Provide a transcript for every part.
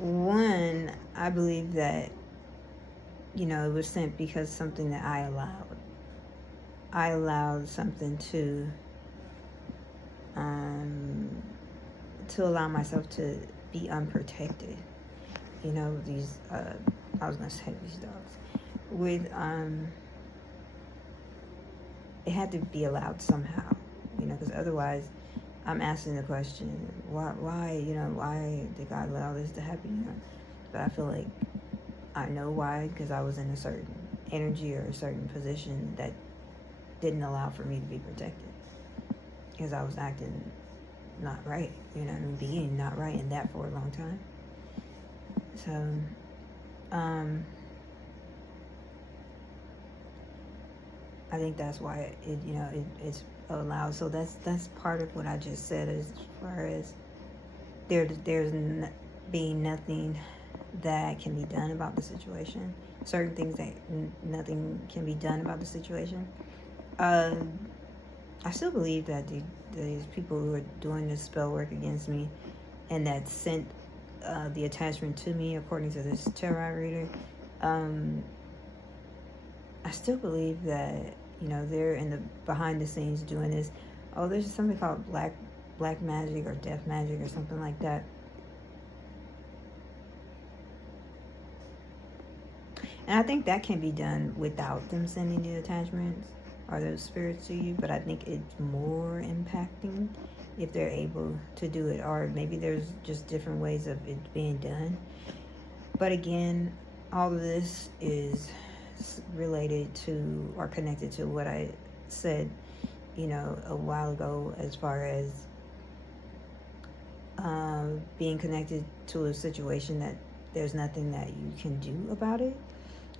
one, I believe that, it was sent because something that I allowed. I allowed something to allow myself to be unprotected. These, I was going to say these dogs. With, it had to be allowed somehow, because otherwise I'm asking the question, why, why did God allow this to happen? But I feel like I know why, because I was in a certain energy or a certain position that didn't allow for me to be protected, because I was acting not right, being not right in that for a long time. So, I think that's why it's allowed. So that's part of what I just said, as far as there's being nothing that can be done about the situation. Certain things that nothing can be done about the situation. I still believe that these people who are doing this spell work against me and that sent the attachment to me, according to this tarot reader, I still believe that they're in the behind the scenes doing this. Oh, there's something called black magic or death magic or something like that. And I think that can be done without them sending the attachments or those spirits to you, but I think it's more impacting if they're able to do it, or maybe there's just different ways of it being done. But again, all of this is related to or connected to what I said, a while ago, as far as being connected to a situation that there's nothing that you can do about it.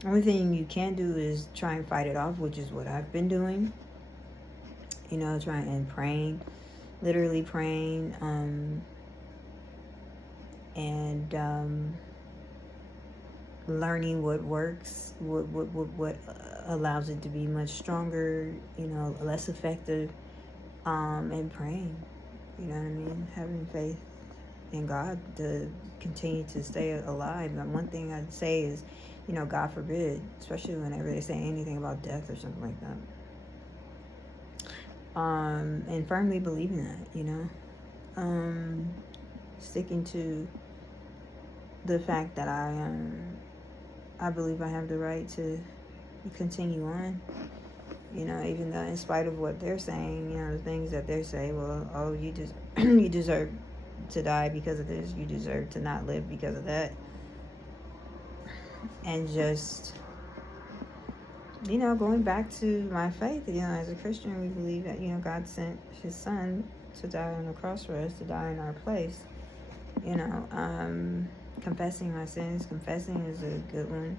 The only thing you can do is try and fight it off, which is what I've been doing. Trying and praying, literally praying, and learning what works, what allows it to be much stronger, less effective, and praying. You know what I mean? Having faith in God to continue to stay alive. And one thing I'd say is, God forbid, especially whenever they say anything about death or something like that. And firmly believing that, sticking to the fact that I believe I have the right to continue on, even though in spite of what they're saying, the things that they say, well, oh, you just you deserve to die because of this, you deserve to not live because of that. And just, going back to my faith, as a Christian, we believe that, God sent his son to die on the cross for us, to die in our place. Confessing my sins. Confessing is a good one.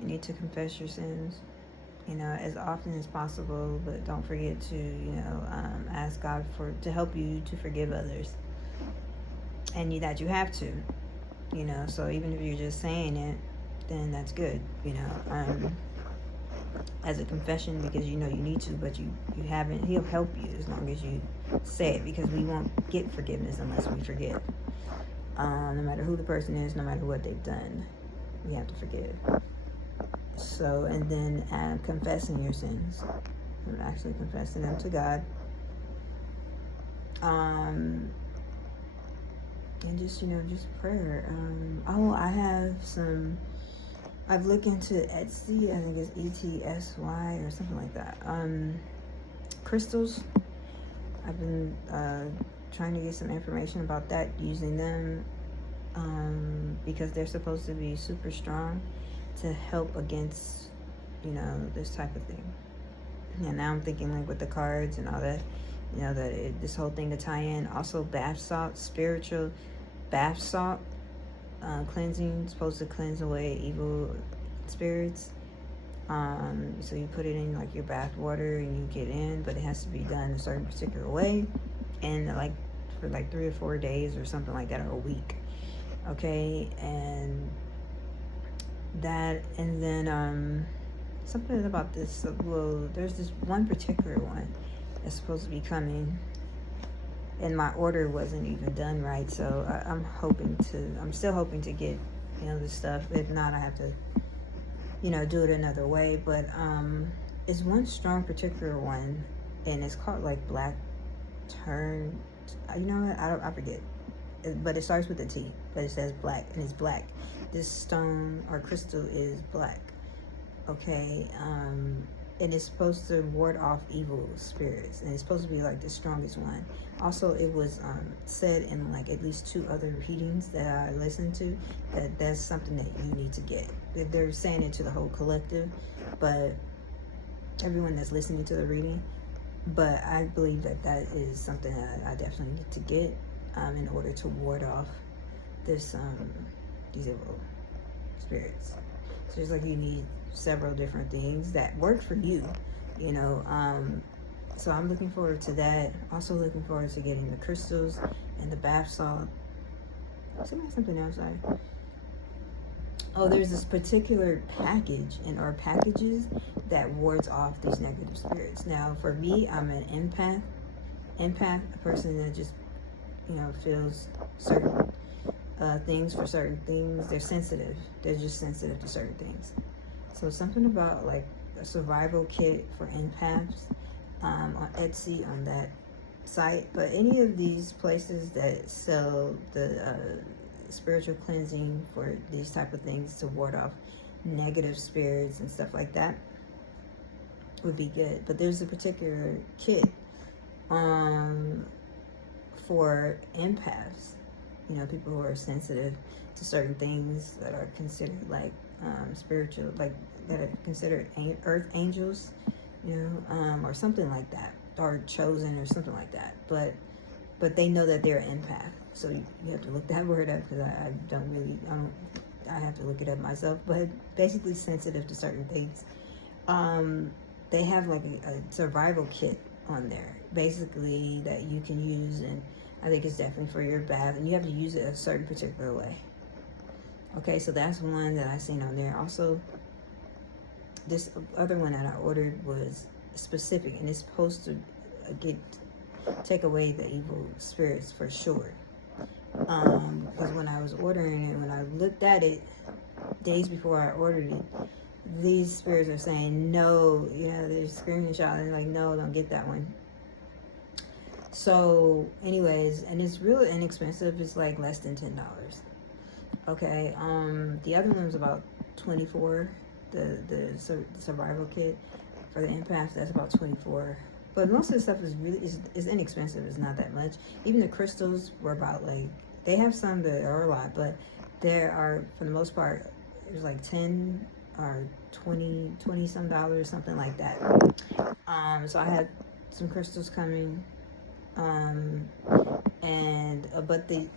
You need to confess your sins, as often as possible, but don't forget to, ask God to help you to forgive others. And that you have to, so even if you're just saying it, then that's good, as a confession, because you need to, but you haven't. He'll help you as long as you say it, because we won't get forgiveness unless we forgive. No matter who the person is, no matter what they've done, we have to forgive. So, and then confessing your sins, and actually confessing them to God, and just just prayer. I have some. I've looked into Etsy. I think it's ETSY or something like that. Crystals. I've been trying to get some information about that, using them, because they're supposed to be super strong to help against, this type of thing. And now I'm thinking, like, with the cards and all that, this whole thing to tie in. Also, bath salt, spiritual bath salt, cleansing, supposed to cleanse away evil spirits. So you put it in, like, your bath water and you get in, but it has to be done a certain particular way, and for 3 or 4 days or something like that, or a week. Okay, and that, and then something about this. Well, there's this one particular one that's supposed to be coming. and my order wasn't even done right. So I'm still hoping to get, this stuff. If not, I have to, do it another way. But it's one strong particular one, and it's called like Black Turn. You know what? I forget. But it starts with a T, but it says black, and it's black. This stone or crystal is black. Okay, and it's supposed to ward off evil spirits, and it's supposed to be like the strongest one. Also, it was said in like at least 2 other readings that I listened to that that's something that you need to get. They're saying it to the whole collective, but everyone that's listening to the reading. But I believe that that is something that I definitely need to get in order to ward off these evil spirits. So it's like you need several different things that work for you, so I'm looking forward to that. Also looking forward to getting the crystals and the bath salt. Something else. There's this particular package or packages that wards off these negative spirits. Now, for me, I'm an empath, a person that just, feels certain things for certain things. They're sensitive. They're just sensitive to certain things. So something about like a survival kit for empaths on Etsy, on that site. But any of these places that sell the spiritual cleansing for these type of things to ward off negative spirits and stuff like that would be good. But there's a particular kit for empaths, people who are sensitive to certain things that are considered like spiritual, like that are considered earth angels, or something like that, or chosen or something like that. But they know that they're an empath. So you have to look that word up, because I have to look it up myself. But basically sensitive to certain things. They have like a survival kit on there, basically, that you can use, and I think it's definitely for your bath, and you have to use it a certain particular way. Okay, so that's one that I seen on there. Also, this other one that I ordered was specific, and it's supposed to take away the evil spirits for sure. Because when I was ordering it, when I looked at it days before I ordered it, these spirits are saying no, they're screaming and shouting like, no, don't get that one. So anyways, and it's really inexpensive. It's like less than $10. Okay, the other one was about $24. The survival kit for the empaths, that's about $24. But most of the stuff is inexpensive. It's not that much. Even the crystals were about like, they have some that are a lot, but there are, for the most part, there's like 10 or 20 some dollars, something like that. So I had some crystals coming, but the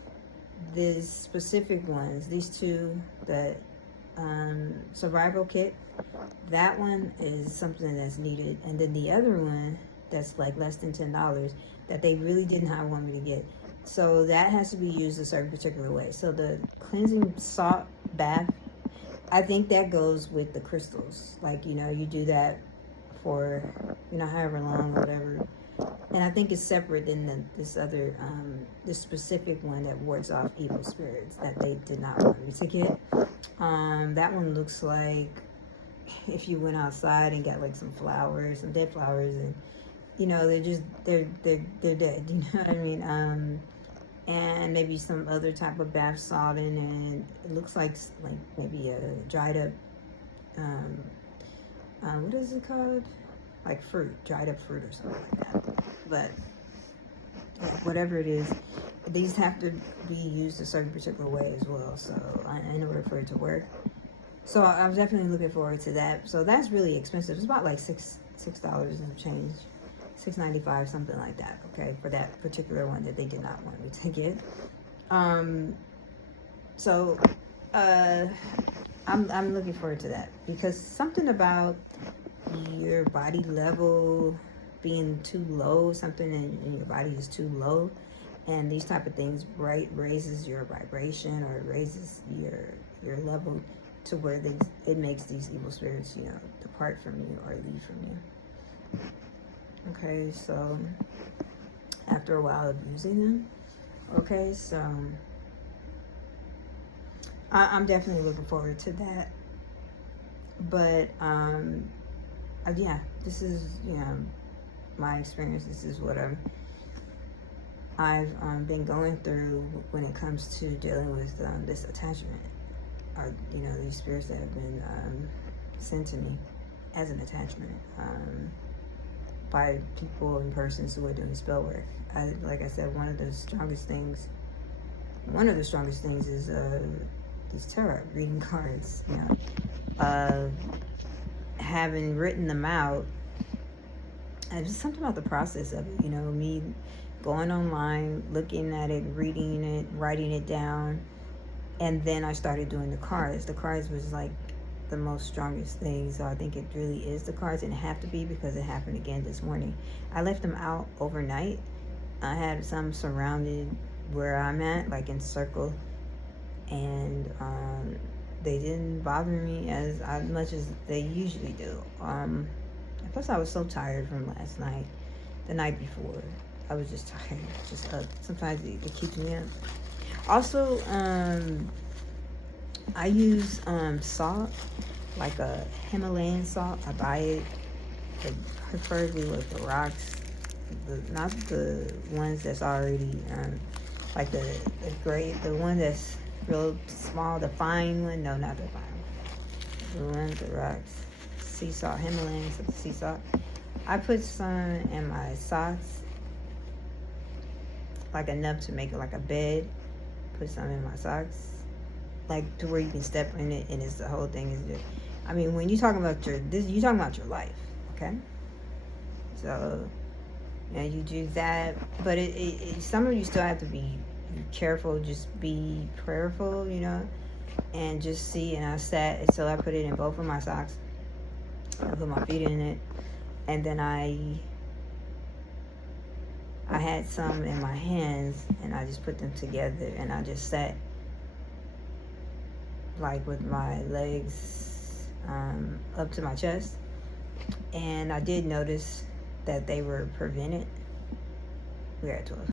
specific ones, these 2, the survival kit, that one is something that's needed, and then the other one that's like less than $10 that they really did not want me to get. So that has to be used a certain particular way. So the cleansing salt bath, I think that goes with the crystals. Like, you do that for, however long or whatever. And I think it's separate than this other, this specific one that wards off evil spirits that they did not want me to get. That one looks like if you went outside and got like some flowers, some dead flowers, and they're dead. You know what I mean? And maybe some other type of bath salt in, and it looks like maybe a dried up, what is it called? Like fruit, dried up fruit or something like that. But yeah, whatever it is, these have to be used a certain particular way as well. So in order for it to work. So I'm definitely looking forward to that. So that's really expensive. It's about like $6 and change. $6.95, something like that, okay, for that particular one that they did not want me to get. I'm looking forward to that, because something about your body level being too low, something in your body is too low, and these type of things raises your vibration, or raises your level to where it makes these evil spirits, depart from you or leave from you. Okay, so after a while of using them. Okay, so I'm definitely looking forward to that. But yeah, this is, you know, my experience. This is what I've been going through when it comes to dealing with this attachment. You know, these spirits that have been sent to me as an attachment by people and persons who are doing spell work. Like I said, one of the strongest things is this tarot reading cards. You know, having written them out, and just something about the process of it. You know, me going online, looking at it, reading it, writing it down, and then I started doing the cards. The cards was like the most strongest thing, so I think it really is the cards, and it have to be because it happened again this morning. I left them out overnight. I had some surrounded where I'm at, like in circle, and they didn't bother me as much as they usually do. Plus I was so tired from last night, the night before. I was just tired, just up. Sometimes it keeps me up. Also, I use salt, like a Himalayan salt. I buy it, preferably with the rocks, not the ones that's already like the gray, the one that's real small, the fine one. No, not the fine one. The one with the rocks, sea salt, Himalayan sea salt. I put some in my socks, like enough to make it like a bed. Put some in my socks, like to where you can step in it, and it's the whole thing is just, I mean, when you're talking about you're talking about your life, okay? So, you know, you do that, but some of you still have to be careful, just be prayerful, you know, and just see. And I sat, so I put it in both of my socks. I put my feet in it, and then I had some in my hands, and I just put them together, and I just sat like with my legs up to my chest. And I did notice that they were prevented. We're at 12.